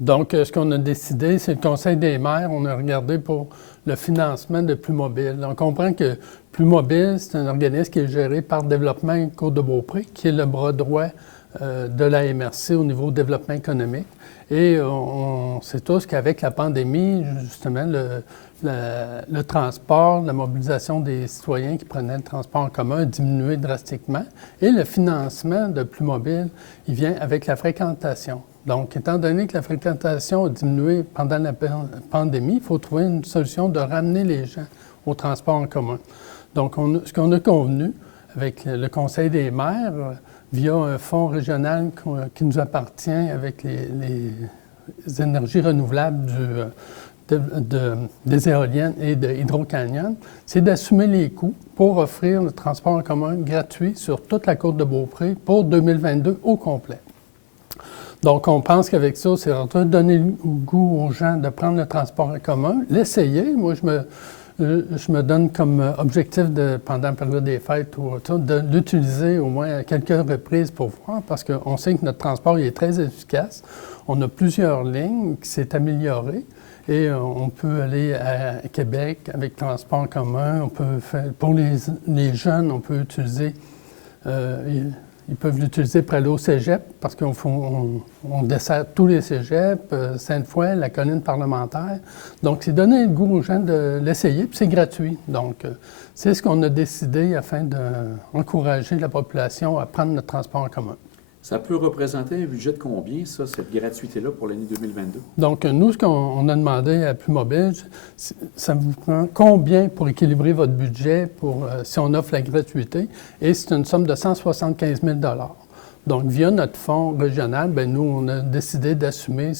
Donc, ce qu'on a décidé, c'est le Conseil des maires, on a regardé pour le financement de Plus Mobile. On comprend que Plus Mobile, c'est un organisme qui est géré par Développement Côte-de-Beaupré, qui est le bras droit de la MRC au niveau développement économique. Et on sait tous qu'avec la pandémie, justement, le transport, la mobilisation des citoyens qui prenaient le transport en commun a diminué drastiquement. Et le financement de Plus Mobile, il vient avec la fréquentation. Donc, étant donné que la fréquentation a diminué pendant la pandémie, il faut trouver une solution de ramener les gens au transport en commun. Donc, ce qu'on a convenu avec le Conseil des maires, via un fonds régional qui nous appartient avec les énergies renouvelables des éoliennes et de Hydro-Canyon, c'est d'assumer les coûts pour offrir le transport en commun gratuit sur toute la Côte-de-Beaupré pour 2022 au complet. Donc, on pense qu'avec ça, c'est redonner le goût aux gens de prendre le transport en commun, l'essayer. Moi, je me donne comme objectif pendant la période des fêtes de l'utiliser au moins à quelques reprises pour voir, parce qu'on sait que notre transport il est très efficace. On a plusieurs lignes qui s'est amélioré et on peut aller à Québec avec le transport en commun. On peut faire, pour les jeunes, on peut utiliser ils peuvent l'utiliser pour aller au cégep, parce qu'on dessert tous les cégeps, Sainte-Foy, la colline parlementaire. Donc, c'est donner le goût aux gens de l'essayer, puis c'est gratuit. Donc, c'est ce qu'on a décidé afin d'encourager la population à prendre le transport en commun. Ça peut représenter un budget de combien, ça, cette gratuité-là pour l'année 2022? Donc, nous, ce qu'on a demandé à Plus Mobile, ça vous prend combien pour équilibrer votre budget si on offre la gratuité? Et c'est une somme de 175 000 $. Donc, via notre fonds régional, bien, nous, on a décidé d'assumer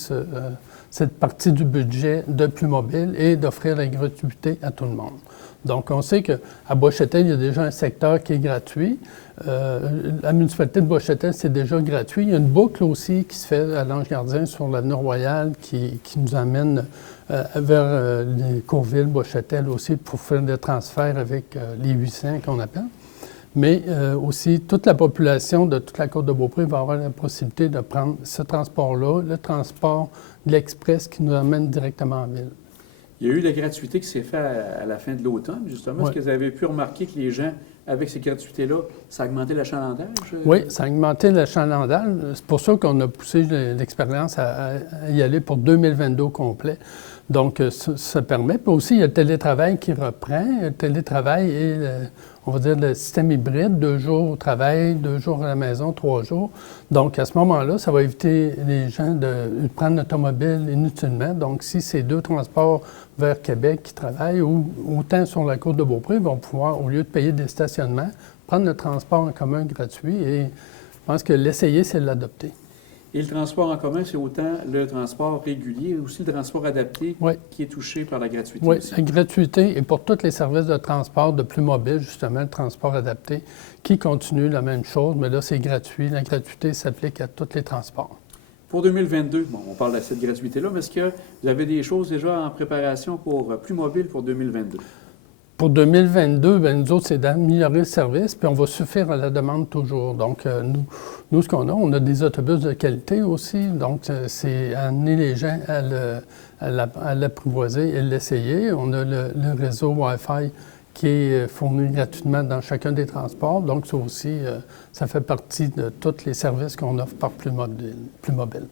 cette partie du budget de Plus Mobile et d'offrir la gratuité à tout le monde. Donc, on sait qu'à Bois-Châtel, il y a déjà un secteur qui est gratuit. La municipalité de Bois-Châtel, c'est déjà gratuit. Il y a une boucle aussi qui se fait à l'Ange-Gardien sur l'avenue Royale qui nous amène vers les Courville, Bois-Châtel aussi pour faire des transferts avec les 800 qu'on appelle. Mais aussi, toute la population de toute la Côte-de-Beaupré va avoir la possibilité de prendre ce transport-là, le transport de l'Express qui nous amène directement en ville. Il y a eu la gratuité qui s'est faite à la fin de l'automne, justement. Oui. Est-ce que vous avez pu remarquer que les gens, avec ces gratuités-là, ça a augmenté l'achalandage? Oui, ça a augmenté l'achalandage. C'est pour ça qu'on a poussé l'expérience à y aller pour 2022 au complet. Donc, ça permet. Puis aussi, il y a le télétravail qui reprend. Le télétravail et, on va dire, le système hybride, 2 jours au travail, 2 jours à la maison, 3 jours. Donc, à ce moment-là, ça va éviter les gens de prendre l'automobile inutilement. Donc, si c'est 2 transports vers Québec qui travaillent ou autant sur la Côte-de-Beaupré, ils vont pouvoir, au lieu de payer des stationnements, prendre le transport en commun gratuit. Et je pense que l'essayer, c'est l'adopter. Et le transport en commun, c'est autant le transport régulier, aussi le transport adapté qui est touché par la gratuité. Oui, aussi. La gratuité et pour tous les services de transport de Plus Mobile, justement, le transport adapté, qui continue la même chose, mais là, c'est gratuit. La gratuité s'applique à tous les transports. Pour 2022, bon, on parle de cette gratuité-là, mais est-ce que vous avez des choses déjà en préparation pour Plus Mobile pour 2022? Pour 2022, bien, nous autres, c'est d'améliorer le service, puis on va suffire à la demande toujours. Donc, nous ce qu'on a, on a des autobus de qualité aussi. Donc, c'est amener les gens à l'apprivoiser et l'essayer. On a le réseau Wi-Fi qui est fourni gratuitement dans chacun des transports. Donc, ça aussi, ça fait partie de tous les services qu'on offre par Plus Mobile.